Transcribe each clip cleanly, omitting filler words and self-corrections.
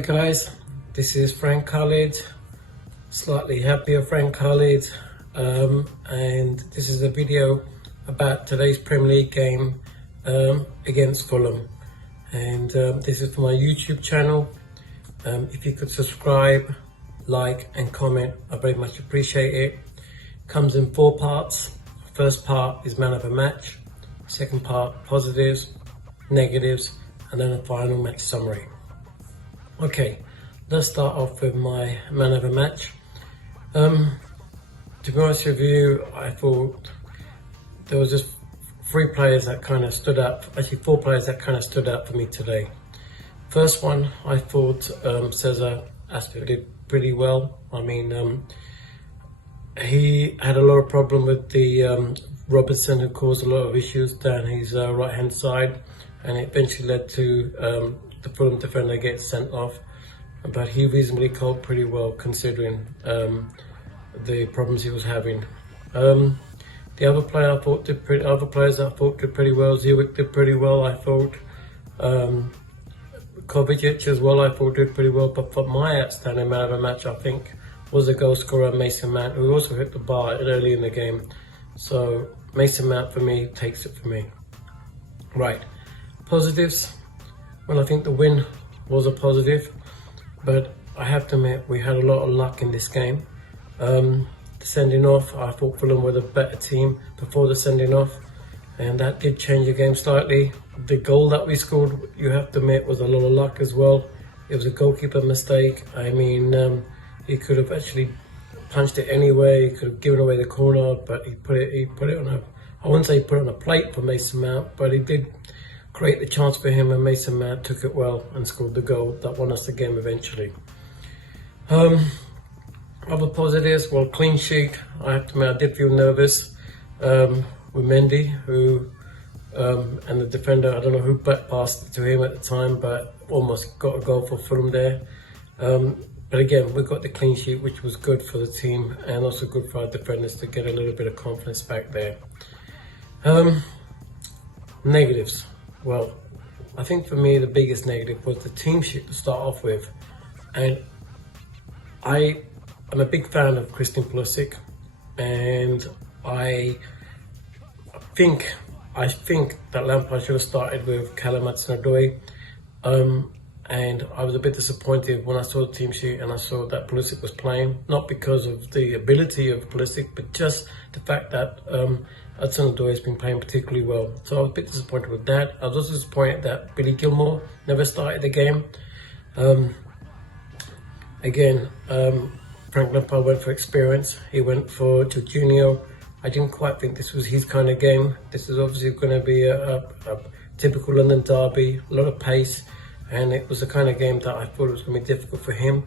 Hi guys, this is Frank Khalid, slightly happier Frank Khalid, and this is a video about today's Premier League game against Fulham. And this is for my YouTube channel. If you could subscribe, like and comment, I very much appreciate it. Comes in 4 parts. First part is man of the match, second part positives, negatives, and then a final match summary. Okay, let's start off with my man of the match. To be honest with you, I thought there was just 3 players that kind of stood out, actually 4 players that kind of stood out for me today. First one, I thought Cesar Azpilicueta did pretty well. I mean, he had a lot of problem with the Robertson, who caused a lot of issues down his right hand side, and it eventually led to the Fulham defender gets sent off, but he reasonably coped pretty well considering the problems he was having. The other player I thought did pretty, other players I thought did pretty well. Ziyech did pretty well, I thought. Kovacic as well, I thought did pretty well. But for my outstanding man of the match, I think, was the goal scorer Mason Mount, who also hit the bar early in the game. So Mason Mount for me takes it for me. Right, positives. Well, I think the win was a positive, but I have to admit we had a lot of luck in this game. The sending off, I thought Fulham were the better team before the sending off, and that did change the game slightly. The goal that we scored, you have to admit, was a lot of luck as well. It was a goalkeeper mistake. I mean, he could have actually punched it anyway. He could have given away the corner, but he put it on a, I wouldn't say he put it on a plate for Mason Mount, but he did create the chance for him, and Mason Mount took it well and scored the goal that won us the game eventually. Other positives, well, clean sheet. I have to admit, I did feel nervous with Mendy, who and the defender, I don't know who passed it to him at the time, but almost got a goal for Fulham there. But again, we got the clean sheet, which was good for the team and also good for our defenders to get a little bit of confidence back there. Negatives. Well, I think for me the biggest negative was the team sheet to start off with, and I'm a big fan of Christian Pulisic, and I think that Lampard should have started with Callum Hudson-Odoi, and I was a bit disappointed when I saw the team sheet and I saw that Pulisic was playing, not because of the ability of Pulisic, but just the fact that Hudson-Odoi has been playing particularly well. So I was a bit disappointed with that. I was also disappointed that Billy Gilmour never started the game. Frank Lampard went for experience. He went for Jorginho. I didn't quite think this was his kind of game. This is obviously going to be a typical London derby, a lot of pace, and it was the kind of game that I thought it was going to be difficult for him.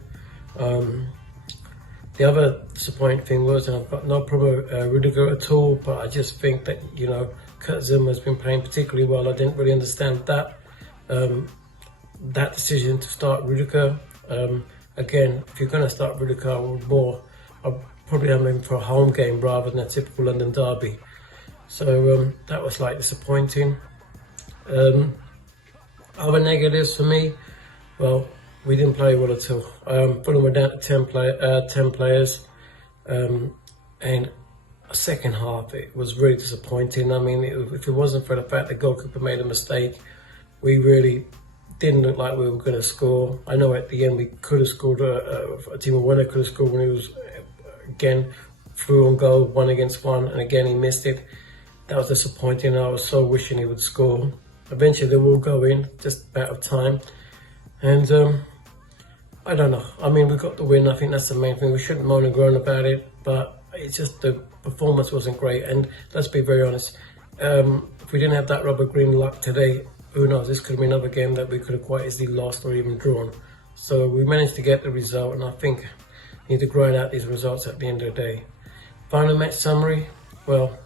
The other disappointing thing was, and I've got no problem with Rudiger at all, but I just think that, you know, Kurt Zouma has been playing particularly well. I didn't really understand that that decision to start Rudiger. Again, if you're going to start Rudiger, I'll probably have him for a home game rather than a typical London derby. So that was like disappointing. Other negatives for me, well, we didn't play well at all. Fulham were down to 10 players, and a second half, it was really disappointing. I mean, if it wasn't for the fact the goalkeeper made a mistake, we really didn't look like we were going to score. I know at the end we could have scored, Timo Werner could have scored when he was, again, through on goal, 1 against 1, and again he missed it. That was disappointing. I was so wishing he would score. Eventually they will go in, just a matter of time. And I don't know. I mean, we got the win. I think that's the main thing. We shouldn't moan and groan about it, but it's just the performance wasn't great. And let's be very honest. If we didn't have that Robert Green luck today, who knows? This could have been another game that we could have quite easily lost or even drawn. So we managed to get the result, and I think we need to grind out these results at the end of the day. Final match summary. Well,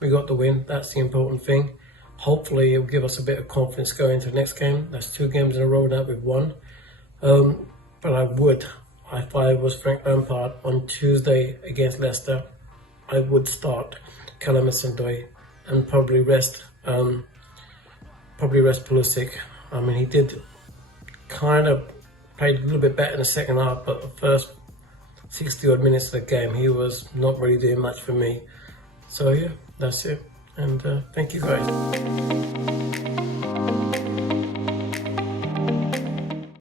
we got the win. That's the important thing. Hopefully, it will give us a bit of confidence going into the next game. That's 2 games in a row now we've won. But if I was Frank Lampard on Tuesday against Leicester, I would start Callum Hudson-Odoi and probably rest Pulisic. I mean, he did kind of played a little bit better in the second half, but the first 60 odd minutes of the game, he was not really doing much for me. So yeah, that's it. And thank you guys.